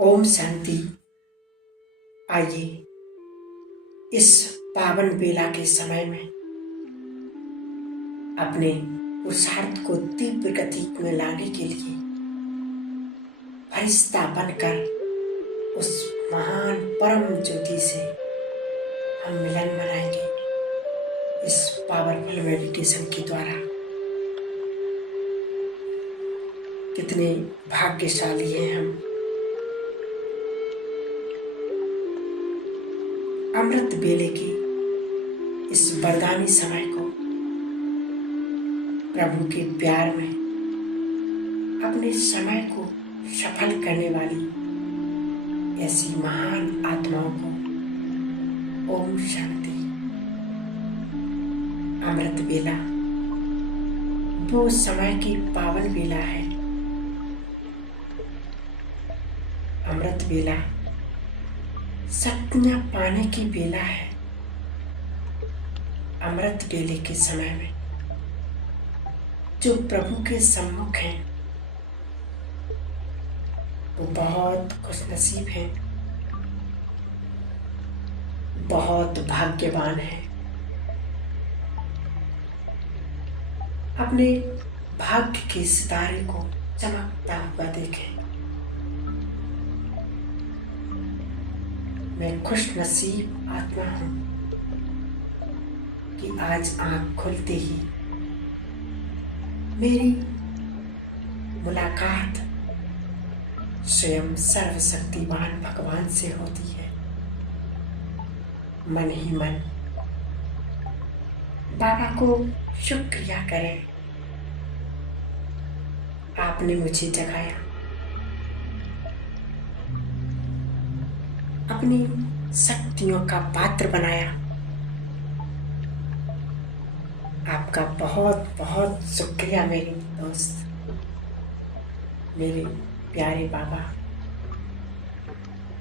ओम शांति। आइए इस पावन बेला के समय में अपने पुरुषार्थ को तीव्र गति में लाने के लिए फरिश्ता बनकर उस महान परम ज्योति से हम मिलन मनाएंगे इस पावरफुल मेडिटेशन के द्वारा। कितने भाग्यशाली हैं हम। अमृत बेले के इस वरदानी समय को प्रभु के प्यार में अपने समय को सफल करने वाली ऐसी महान आत्माओं को ओम शांति। अमृत बेला वो समय की पावन बेला है। अमृत बेला शक्तियां पाने की बेला है। अमृत बेले के समय में जो प्रभु के सम्मुख हैं वो बहुत खुशनसीब हैं, बहुत भाग्यवान हैं। अपने भाग्य के सितारे को चमकता हुआ देखें। मैं खुश नसीब आत्मा हूँ कि आज आँख खुलते ही मेरी मुलाकात स्वयं सर्वशक्तिमान भगवान से होती है। मन ही मन बाबा को शुक्रिया करें, आपने मुझे जगाया, अपनी शक्तियों का पात्र बनाया। आपका बहुत बहुत शुक्रिया मेरे दोस्त, मेरे प्यारे बाबा।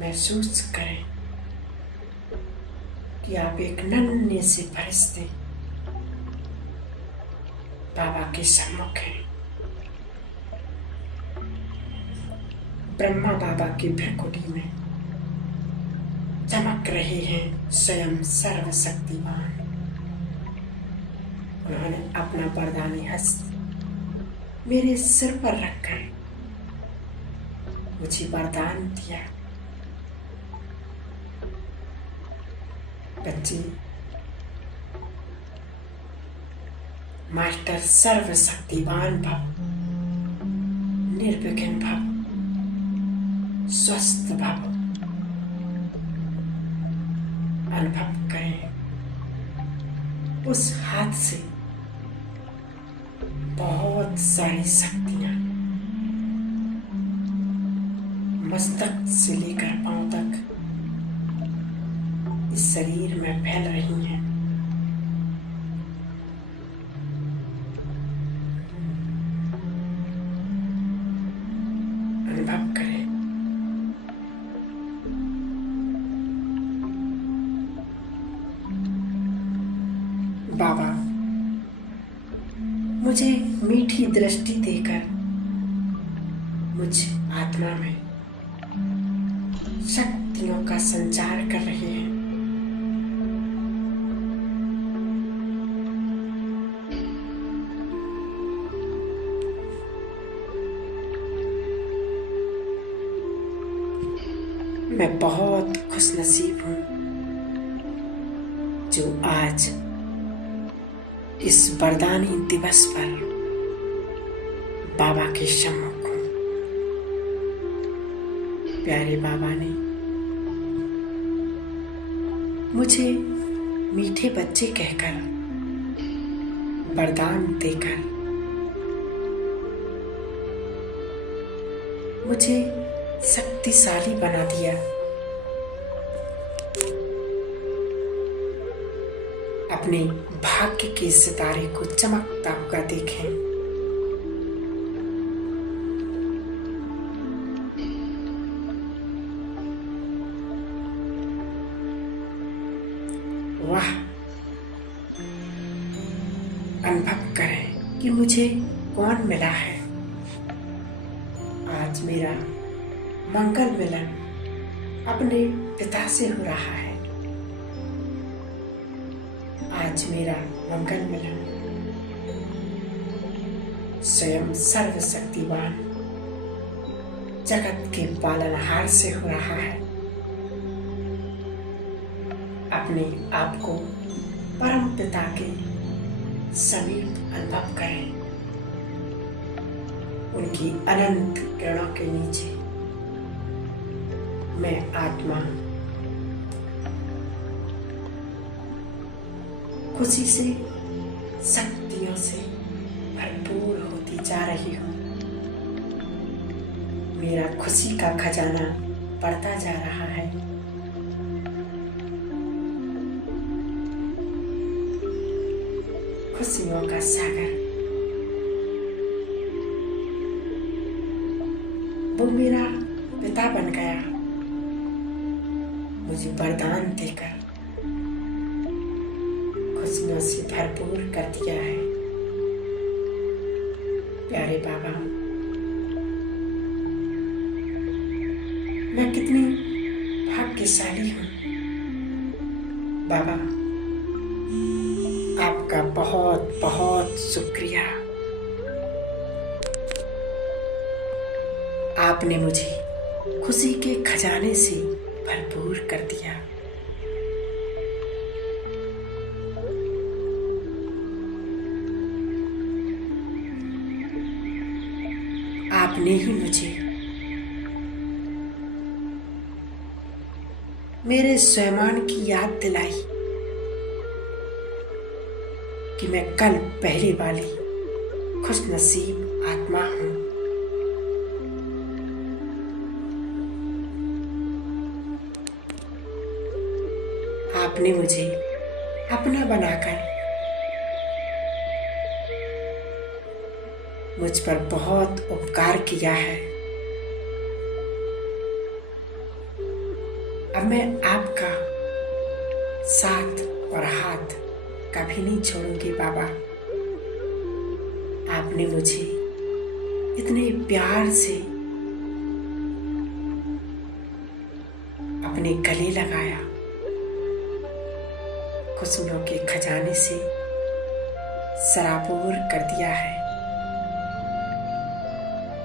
महसूस करें कि आप एक नन्हे से फरिश्ते बाबा के सम्मुख हैं। ब्रह्मा बाबा की भ्रकुटी में चमक रहे हैं स्वयं सर्वशक्तिमान। उन्होंने अपना वरदानी हस्त मेरे सिर पर रखकर मुझे वरदान दिया। बच्चे, मास्टर सर्वशक्तिवान भव, निर्विघ्न भव, स्वस्थ भव। अनुभव करें उस हाथ से बहुत सारी शक्तियां मस्तक से लेकर पांव तक इस शरीर में फैल रही हैं। अनुभव करें बाबा मुझे मीठी दृष्टि देकर मुझ आत्मा में शक्तियों का संचार कर रहे हैं। मैं बहुत खुशनसीब हूँ जो आज इस वरदानी दिवस पर बाबा के सम्मुख हूँ। प्यारे बाबा ने मुझे मीठे बच्चे कहकर वरदान देकर मुझे शक्तिशाली बना दिया। अपने भाग्य के सितारे को चमकता हुआ देखें। वाह, अनुभव करें कि मुझे कौन मिला है। आज मेरा मंगल मिलन अपने पिता से हो रहा है। आज मेरा मंगल मिलन स्वयं सर्वशक्तिवान जगत के पालनहार से हो रहा है। अपने आप को परम पिता के समीप अनुभव करें। उनकी अनंत किरणों के नीचे मैं आत्मा खुशी से, शक्तियों से भरपूर होती जा रही हूँ। मेरा खुशी का खजाना बढ़ता जा रहा है। खुशियों का सागर वो मेरा पिता बन गया, मुझे वरदान देकर खुशियों से भरपूर कर दिया है। प्यारे बाबा, मैं कितनी भाग्यशाली हूँ। बाबा, आपका बहुत बहुत शुक्रिया। आपने मुझे खुशी के खजाने से भरपूर कर दिया। आपने ही मुझे मेरे स्वयं की याद दिलाई कि मैं कल पहले वाली खुशनसीब आत्मा हूँ। आपने मुझे अपना बनाकर मुझ पर बहुत उपकार किया है। अब मैं आपका साथ और हाथ कभी नहीं छोड़ूंगी। बाबा, आपने मुझे इतने प्यार से अपने गले लगाया, खुशियों के खजाने से सराबोर कर दिया है।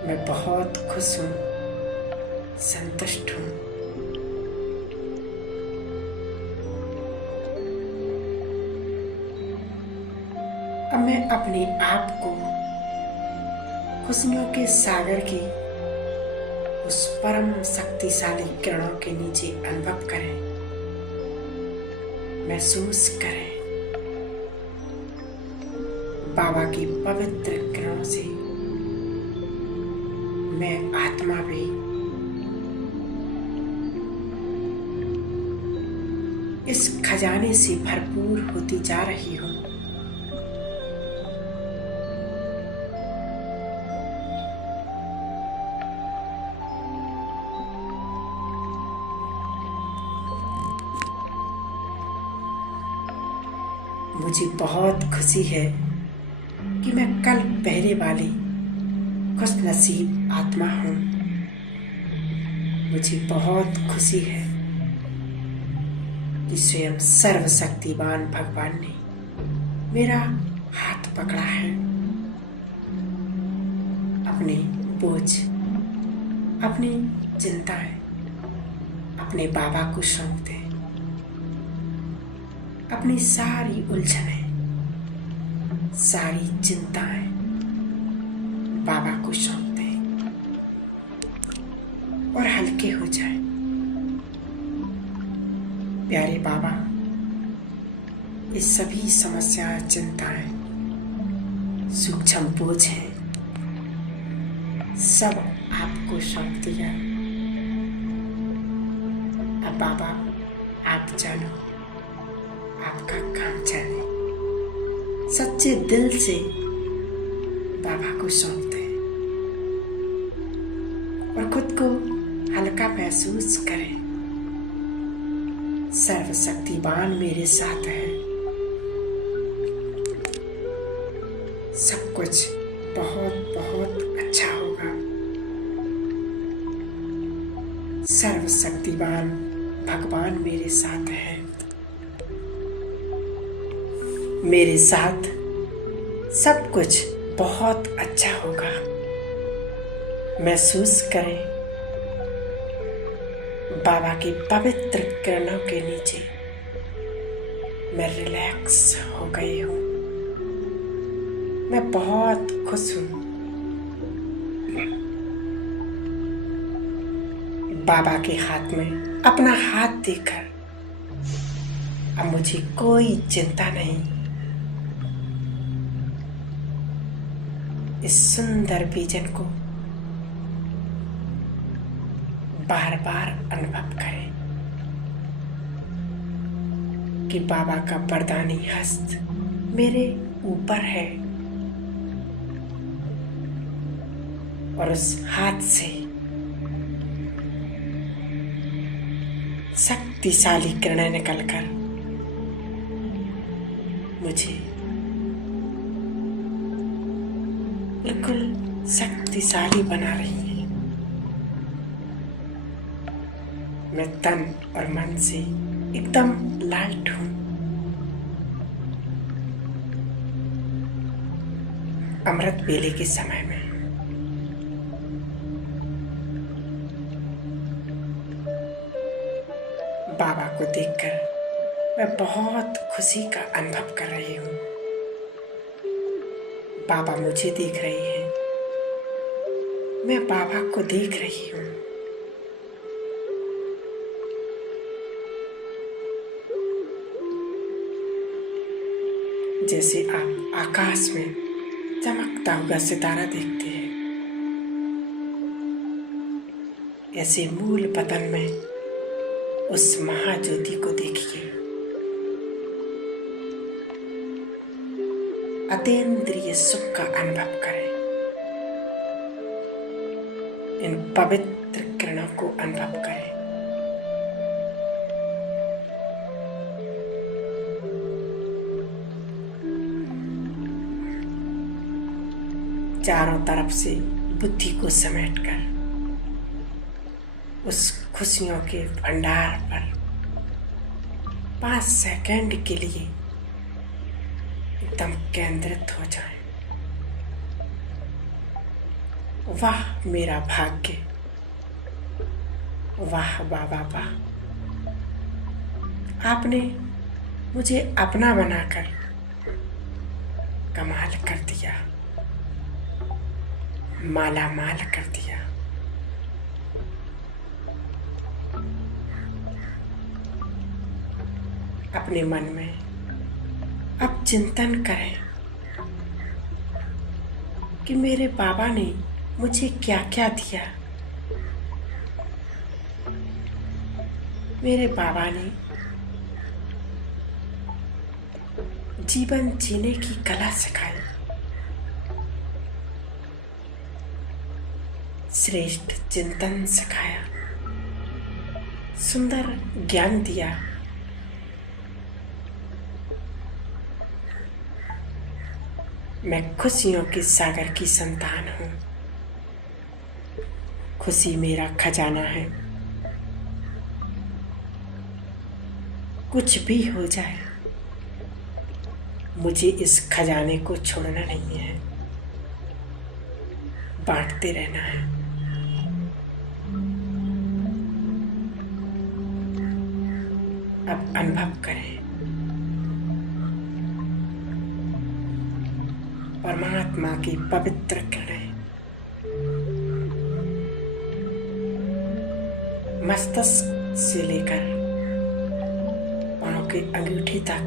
मैं बहुत खुश हूँ, संतुष्ट हूँ। अब मैं अपने आप को खुशियों के सागर के उस परम शक्तिशाली किरणों के नीचे अनुभव करें, महसूस करें। बाबा की पवित्र किरणों से मैं आत्मा भी इस खजाने से भरपूर होती जा रही हूँ। मुझे बहुत खुशी है कि मैं कल पहले वाली खुशनसीब आत्मा हूँ। मुझे बहुत खुशी है कि स्वयं सर्वशक्तिवान भगवान ने मेरा हाथ पकड़ा है। अपने बोझ, अपनी चिंताएं अपने बाबा को सौंप दें। अपनी सारी उलझनें, सारी चिंताएं बाबा को सौंप दें और हल्के हो जाए। प्यारे बाबा, ये सभी समस्याएं, चिंताएं, सूक्ष्म बोझ हैं, सब आपको सौंप दिया। अब बाबा, आप जानो, आपका काम जाने। सच्चे दिल से बाबा को सौंप दें और खुद को हल्का महसूस करें। सर्वशक्तिवान मेरे साथ है। सब कुछ बहुत बहुत अच्छा होगा। सर्वशक्तिवान भगवान मेरे साथ है। मेरे साथ सब कुछ बहुत अच्छा होगा। महसूस करें बाबा की पवित्र किरणों के नीचे मैं रिलैक्स हो गई हूँ। मैं बहुत खुश हूँ। बाबा के हाथ में अपना हाथ देकर अब मुझे कोई चिंता नहीं। इस सुंदर विजन को बार बार अनुभव करें कि बाबा का वरदानी हस्त मेरे ऊपर है और उस हाथ से शक्तिशाली किरणें निकलकर मुझे बिल्कुल शक्तिशाली बना रही है। मैं तन और मन से एकदम लाइट हूं। अमृत वेले के समय में बाबा को देखकर मैं बहुत खुशी का अनुभव कर रही हूँ। बाबा मुझे देख रहे हैं, मैं बाबा को देख रही हूँ। जैसे आप आकाश में चमकता हुआ सितारा देखते हैं, ऐसे मूल पतन में उस महाज्योति को देखिए। अतीन्द्रिय सुख का अनुभव करें। इन पवित्र किरणों को अनुभव करें। चारों तरफ से बुद्धि को समेटकर उस खुशियों के भंडार पर 5 सेकंड के लिए एकदम केंद्रित हो जाएं। वाह मेरा भाग्य, वाह बाबा वाह, आपने मुझे अपना बनाकर कमाल कर दिया, माला माल कर दिया। अपने मन में अब चिंतन करें कि मेरे बाबा ने मुझे क्या क्या दिया। मेरे बाबा ने जीवन जीने की कला सिखाई, श्रेष्ठ चिंतन सिखाया, सुंदर ज्ञान दिया। मैं खुशियों के सागर की संतान हूँ। खुशी मेरा खजाना है। कुछ भी हो जाए, मुझे इस खजाने को छोड़ना नहीं है, बांटते रहना है। अब अनुभव करें परमात्मा की पवित्र किरणें मस्तिष्क से लेकर पांव के अंगूठे तक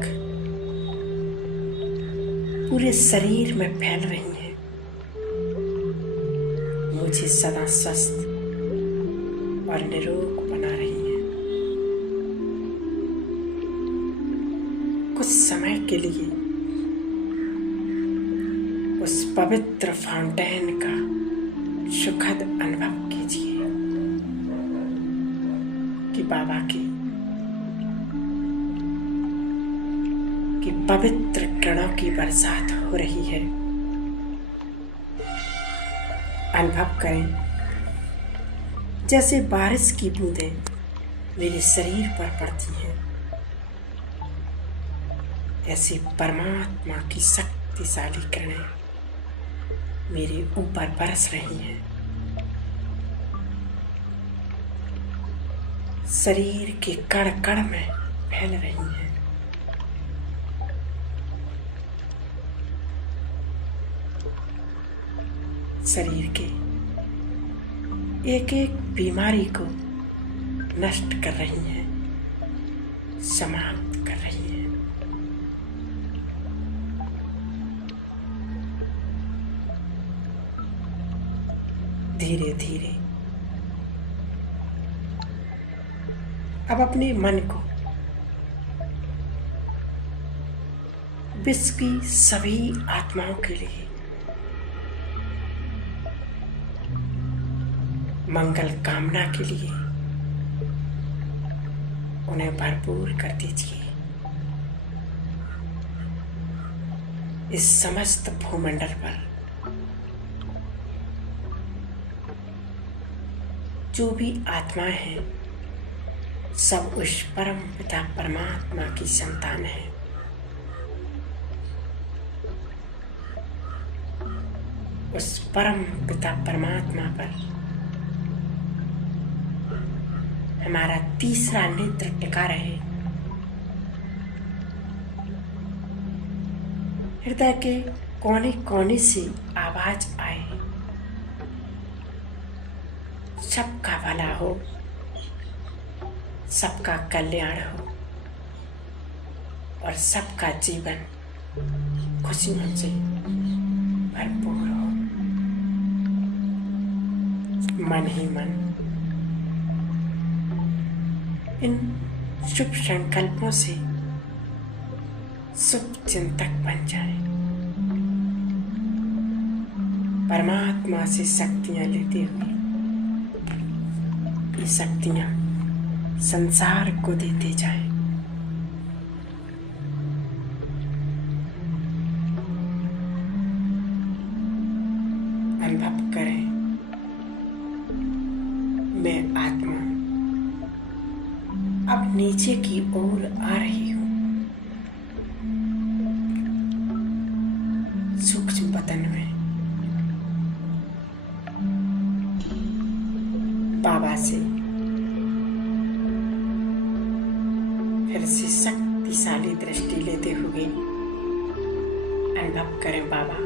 पूरे शरीर में फैल रही हैं। मुझे सदा स्वस्थ और निरोग बना रही हैं। कुछ समय के लिए उस पवित्र फाउंटेन का सुखद अनुभव कीजिए कि बाबा की पवित्र किरणों की बरसात हो रही है। अनुभव करें जैसे बारिश की बूंदें मेरे शरीर पर पड़ती हैं, ऐसे परमात्मा की शक्तिशाली किरणें मेरे ऊपर बरस रही हैं। शरीर के कण कण में फैल रही हैं। शरीर के एक एक बीमारी को नष्ट कर रही हैं, समाप्त कर रही हैं। धीरे धीरे अब अपने मन को विश्व की सभी आत्माओं के लिए मंगल कामना के लिए उन्हें भरपूर कर दीजिए। इस समस्त भूमंडल पर जो भी आत्माएं हैं, सब उस परम पिता परमात्मा की संतान है। उस परम पिता परमात्मा पर हमारा तीसरा नेत्र टिका रहे। हृदय के कोने कोने से आवाज आए, सबका भला हो, सबका कल्याण हो और सबका जीवन खुशियों से भरपूर हो। मन ही मन इन शुभ संकल्पों से शुभ चिंतक बन जाए। परमात्मा से शक्तियां लेते हुए ये शक्तियां संसार को देते जाए। अनुभव करें, मैं आत्मा अब नीचे की ओर आ रही हूं। सूक्ष्म बदन में बाबा से फिर से शक्तिशाली दृष्टि लेते हुए अनुभव करें, बाबा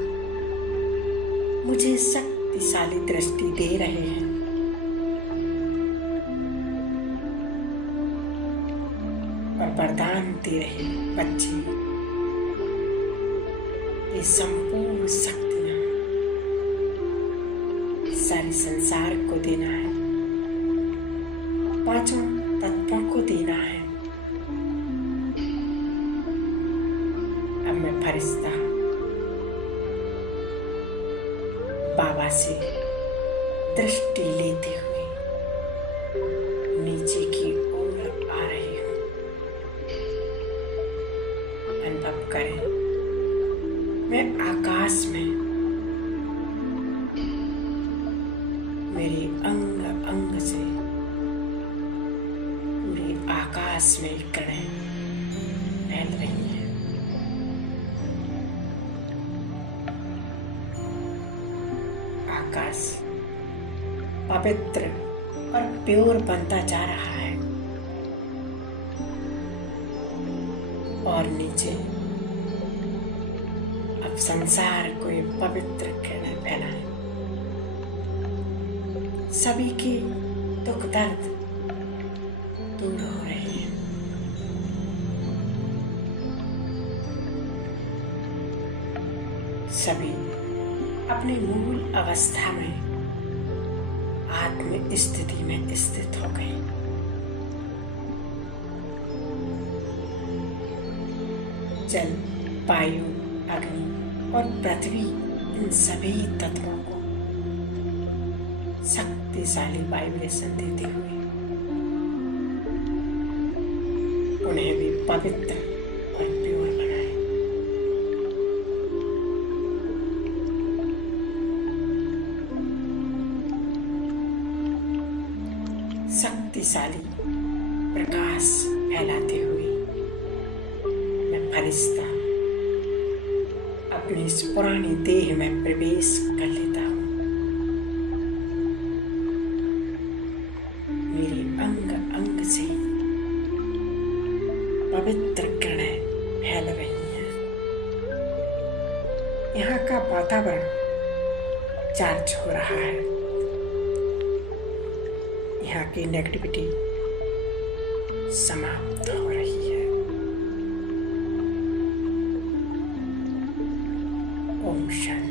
मुझे शक्तिशाली दृष्टि दे रहे हैं। और वरदान दे रहे बच्चे, ये संपूर्ण शक्तियां सारे संसार को देना है, पांचों तत्वों को देना है। अब मैं फरिश्ता बाबा से दृष्टि लेते हुए नीचे की ओर आ रही हूं। अनुभव करें, मैं आकाश में मेरे अंग अंग से पूरे आकाश में किरणें फैल रही हैं। आकाश पवित्र और प्योर बनता जा रहा है और नीचे अब संसार को ये पवित्र किरणें फैलाएं। सभी की दुख दर्द दूर हो रही है। सभी अपनी मूल अवस्था में आत्म स्थिति में स्थित हो गए। जल, वायु, अग्नि और पृथ्वी, इन सभी तत्वों को शक्तिशाली वाइब्रेशन देते हुए उन्हें भी पवित्र और प्योर बनाए। शक्तिशाली प्रकाश फैलाते हुए मैं फरिश्ता अपनी इस पुरानी देह में प्रवेश कर लेता हूँ। मेरे अंग अंग से पवित्र किरणें फैल रही हैं। यहाँ का वातावरण चार्ज हो रहा है। यहाँ की नेगेटिविटी समाप्त हो रही है। ओम शांति।